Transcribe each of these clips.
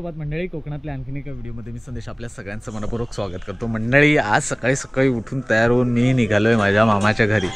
सुप्रभात मंडळी, कोकणातल्या आणखीन एका व्हिडिओमध्ये मी संदेश आपल्या सगळ्यांचं मनपूर्वक स्वागत करतो। मंडळी, आज सकाळी सकाळी उठून तयार होऊन मी निघालोय माझ्या मामाच्या घरी।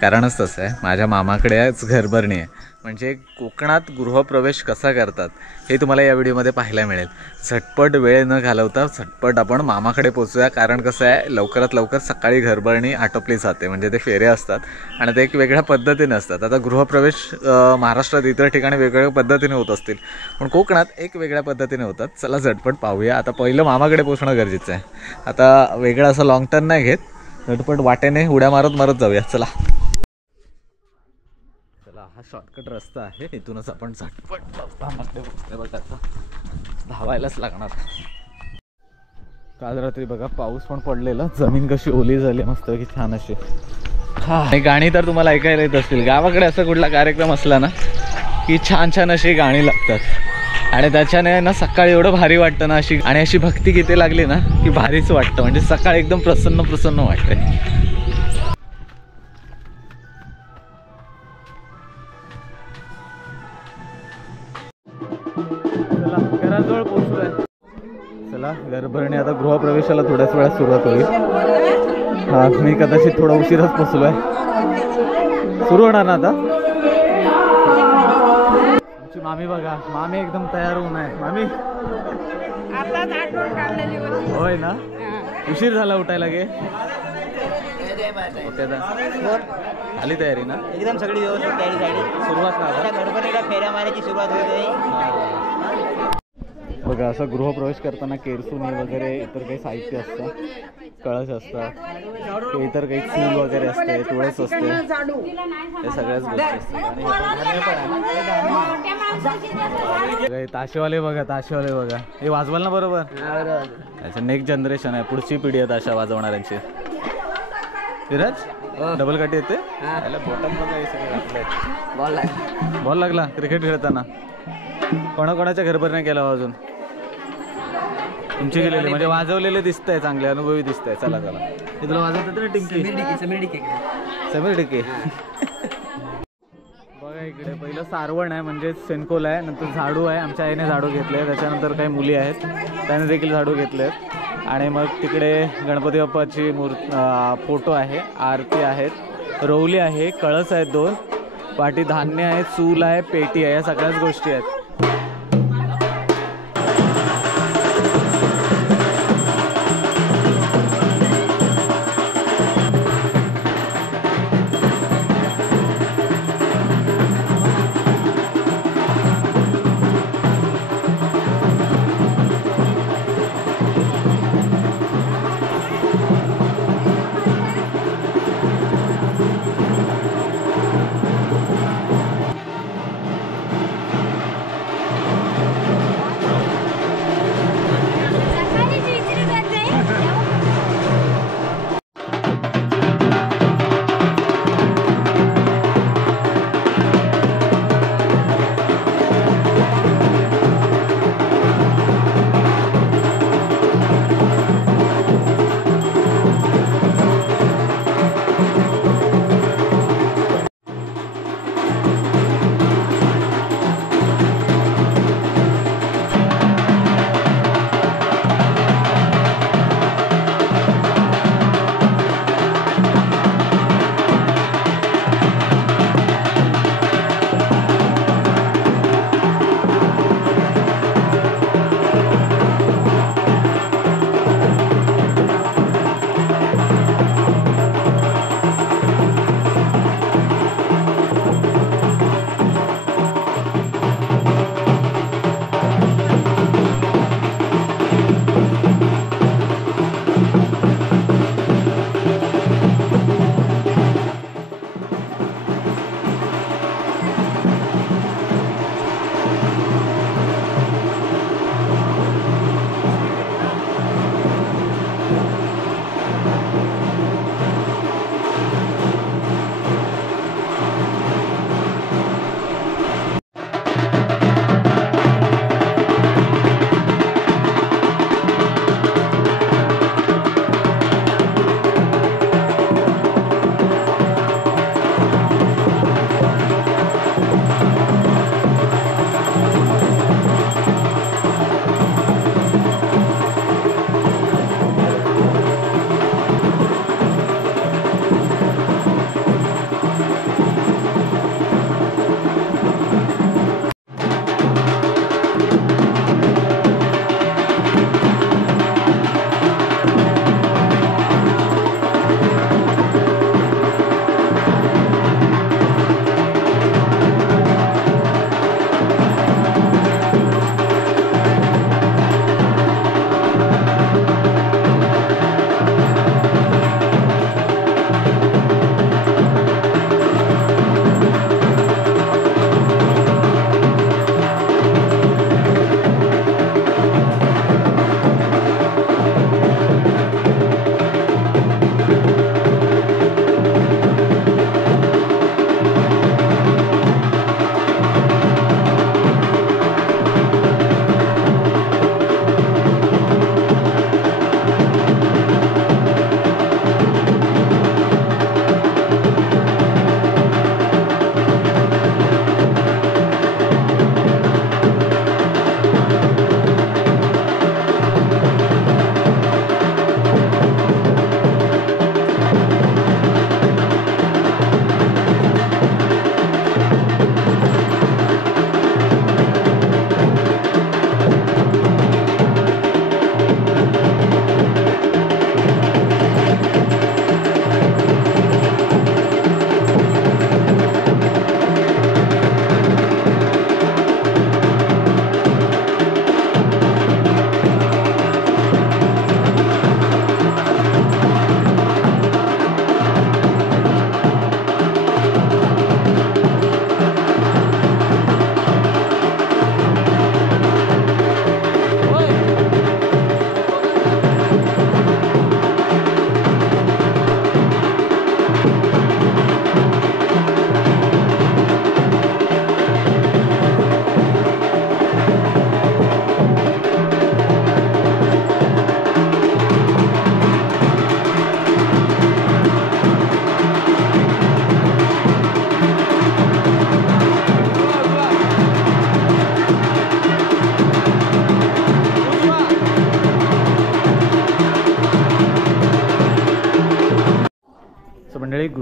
कारणच तसं आहे, माझ्या मामाकडे आज घरभरणी आहे। म्हणजे कोकणात गृहप्रवेश कसा करतात हे तुम्हाला या व्हिडिओमध्ये पाहायला मिळेल। झटपट वेळ न घालवता झटपट आपण मामाकडे पोहोचूया। कारण कसं आहे, लवकरात लवकर सकाळी घरभरणी आटोपली जाते, म्हणजे ते फेरे असतात आणि ते एक वेगळ्या पद्धतीने असतात। आता गृहप्रवेश महाराष्ट्रात इतर ठिकाणी वेगवेगळ्या पद्धतीने होत असतील, पण कोकणात एक वेगळ्या पद्धतीने होतात। चला झटपट पाहूया। आता पहिलं मामाकडे पोहोचणं गरजेचं आहे। आता वेगळा असं लॉंग टर्न नाही घेत, झटपट वाटेने उड्या मारत मारत जाऊया। चला चला, हा शॉर्टकट रस्ता आहे, इथूनच आपण झटपट मामाकडे पोहोचतोय। बघा आता धावायलाच लागणार। काल रात्री बघा पाऊस पण पडलेला, जमीन कशी ओली झाली मस्त की छान अशी। आणि गाणी तर तुम्हाला ऐकायला येत असतील। गावाकडे असा कुठला कार्यक्रम असला ना की छान छान अशी गाणी लागतात आणि त्याच्याने ना सकाळी एवढं भारी वाटतं ना, अशी आणि अशी भक्ती गीते लागली ना की भारीच वाटतं। म्हणजे सकाळी एकदम प्रसन्न प्रसन्न वाटतंय। चला घराजवळ पोहोचलोय। चला घरभरणी आता गृहप्रवेशाला थोड्याच वेळात सुरुवात होईल। हा, मी कदाचित थोडा उशीरच पोहोचलोय। सुरू होणार ना आता। आमची मामी बघा, मामी एकदम तयार होऊन आहे। मामी आताच आठवण काढलेली होती। होय ना, उशीर झाला उठायला गे। ओके, आली तयारी ना एकदम सगळी व्यवस्थित तयारी झाली। सुरुवात ना आता गणपतीला फेऱ्या मारायची सुरुवात होत आहे। बघा, असं गृहप्रवेश करताना केरसुनी वगैरे इतर काही साहित्य असतं, कळश असतात, इतर काही चूल वगैरे असते, तुळस असते, हे सगळ्याच गोष्टी असतात। आणि ताशेवाले बघा, ताशेवाले बघा, हे वाजवाल ना बरोबर। त्याचं नेक्स्ट जनरेशन आहे, पुढची पिढी आहे ताशा वाजवणाऱ्यांची। धीरज डबल काठी येते, बॉटम बघा, हे सगळं बॉल लागला क्रिकेट खेळताना। कोणाकोणाच्या घरभर नाही केला अजून? तुमची गेलेली म्हणजे वाजवलेले दिसत आहे, चांगले अनुभवी दिसत आहे। चला चला, हे तुला वाजवतात ना टिंकी? समीर डिके बघा इकडे पहिलं सारवण आहे, म्हणजे सेनकोल आहे, नंतर झाडू आहे, आमच्या आईने झाडू घेतले, त्याच्यानंतर काही मुली आहेत त्याने देखील झाडू घेतले। आणि मग तिकडे गणपती बाप्पाची फोटो आहे, आरती आहेत, रवली आहे, कळस आहेत 2, पाठी धान्य आहे, चूल आहे, पेटी आहे, या सगळ्याच गोष्टी आहेत।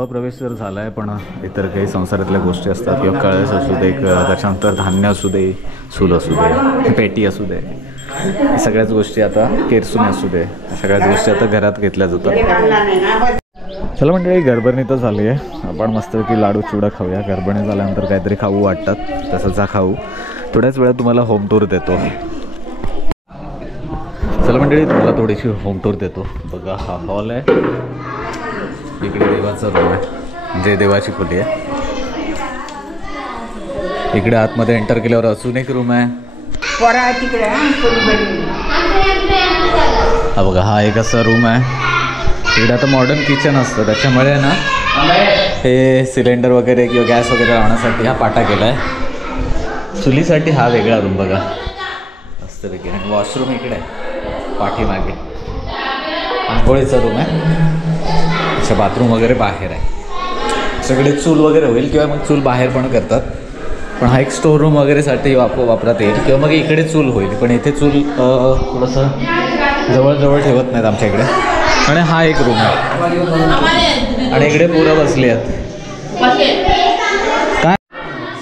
गृहप्रवेश तर झाला आहे, पण इतर काही संसारातल्या गोष्टी असतात किंवा कळस असू दे, त्याच्यानंतर धान्य असू दे, चूल असू दे, पेटी असू दे, या सगळ्याच गोष्टी आता केरसुने असू दे, सगळ्याच गोष्टी आता घरात घेतल्या जातात. चला मंडळी, गरबणी तर झाली आहे. आपण मस्तपैकी लाडू चिवडा खाऊया. गरबणी झाल्यानंतर काहीतरी खाऊ वाटतात, तसंच हा खाऊ. थोड्याच वेळात तुम्हाला होम टूर देतो. चला मंडळी, तुम्हाला थोडीशी होम टूर देतो. बघा, हा हॉल आहे. इकडे देवाचा रूम आहे, म्हणजे देवाची खोली आहे. इकडे आतमध्ये एंटर केल्यावर अजून एक रूम आहे. हा बघा, हा एक असा रूम आहे. इकडे आता मॉडर्न किचन असतं, त्याच्यामुळे ना हे सिलेंडर वगैरे किंवा गॅस वगैरे लावण्यासाठी हा पाटा केला आहे. चुलीसाठी हा वेगळा रूम बघा मस्तपैकी. आणि वॉशरूम इकडे आहे पाठीमागे. आंघोळीचा रूम आहे. अच्छा, बाथरूम वगैरे बाहेर आहे. सगळे चूल वगैरे होईल किंवा मग चूल बाहेर पण करतात, पण हा एक स्टोर रूम वगैरेसाठी वापरात येईल किंवा मग इकडे चूल होईल. पण इथे चूल थोडंसं जवळजवळ ठेवत नाहीत आमच्या इकडे. आणि हा एक रूम आहे आणि इकडे पोरं बसली आहेत. काय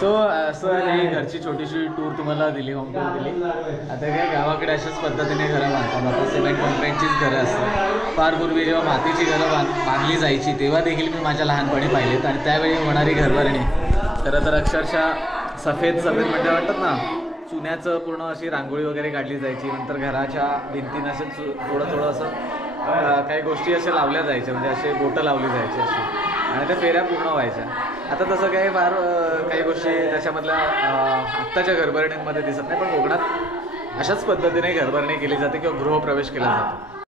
सो असं ही घरची छोटीशी टूर तुम्हाला दिली, होम टूर दिली. आता काय गावाकडे अशाच पद्धतीने घरं बांधतात. आता सिमेंट कॉन्क्रीटचीच घरं असतात. फार पूर्वी जेव्हा मातीची घरं बांधली जायची तेव्हा देखील मी माझ्या लहानपणी पाहिलेत. आणि त्यावेळी होणारी घरभरणी खरं तर अक्षरशः सफेद म्हणजे वाटतात ना, चुन्याचं पूर्ण अशी रांगोळी वगैरे काढली जायची. नंतर घराच्या भिंतीनं असे थोडं असं काही गोष्टी अशा लावल्या जायच्या, म्हणजे असे बोटं लावली जायची अशी, आणि त्या फेऱ्या पूर्ण व्हायच्या. आता तसं काही फार काही गोष्टी त्याच्यामधल्या आत्ताच्या घरभरणींमध्ये दिसत नाही. पण कोकणात अशाच पद्धतीने घरभरणी केली जाते किंवा गृहप्रवेश केला जातो.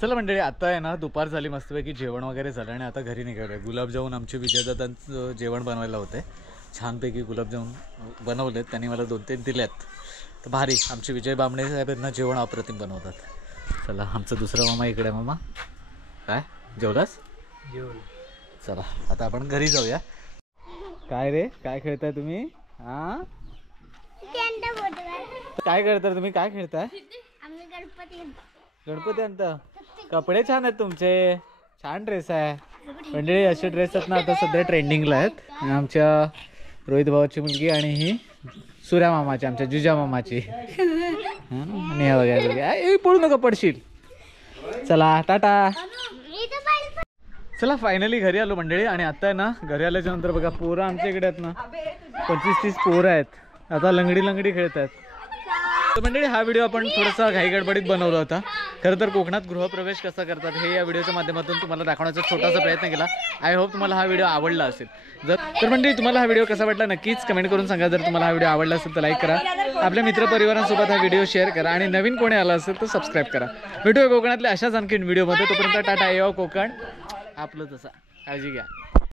चला मंडळी, आता आहे ना दुपार झाली, मस्तपैकी जेवण वगैरे झालं आणि आता घरी निघालो. गुलाबजामुन आमचे विजयदादांचं जेवण बनवायला होते. छानपैकी गुलाबजामुन बनवलेत त्यांनी, मला 2-3 दिल्यात. तर भारी, आमचे विजय बामणे साहेब यांना जेवण अप्रतिम बनवतात. चला, आमचा दुसरा मामा इकडे. मामा काय जेवलास? जेवण. चला आता आपण घरी जाऊया. काय रे, काय खेळताय तुम्ही? हा, काय खेळताय तुम्ही? काय खेळताय? गणपती आणता. कपडे छान आहेत तुमचे, छान ड्रेस आहे. म्हणजे असे ड्रेस आहेत ना आता सध्या ट्रेंडिंगला आहेत. आमच्या रोहित भावाची मुलगी आणि ही सूर्या मामाची, आमच्या जुजा मामाची. नेहा वगैरे पळू नका, पडशील. चला टाटा. चला फायनली घरी आलो मंडळी. आणि आता आहे ना घरी आल्याच्या नंतर बघा, पोरं आमच्या इकडे आहेत ना 25-30 पोरं आहेत. आता लंगडी खेळत आहेत. तर मंडळी, हा व्हिडिओ आपण थोडासा घाईगडबडीत बनवला होता. खरं तर कोकणात गृहप्रवेश कसा करतात हे या व्हिडिओच्या माध्यमातून तुम्हाला दाखवण्याचा छोटासा प्रयत्न केला. आय होप तुम्हाला हा व्हिडिओ आवडला असेल. तर मंडळी, तुम्हाला हा व्हिडिओ कसा वाटला नक्कीच कमेंट करून सांगा. जर तुम्हाला हा व्हिडिओ आवडला असेल तर लाईक करा, आपल्या मित्रपरिवारांसोबत हा व्हिडिओ शेअर करा आणि नवीन कोणी आला असेल तर सबस्क्राईब करा. भेटूया कोकणातल्या अशाच आणखीन व्हिडिओमध्ये. तोपर्यंत टाटा. येऊ कोकण आपलं. तसा काळजी घ्या.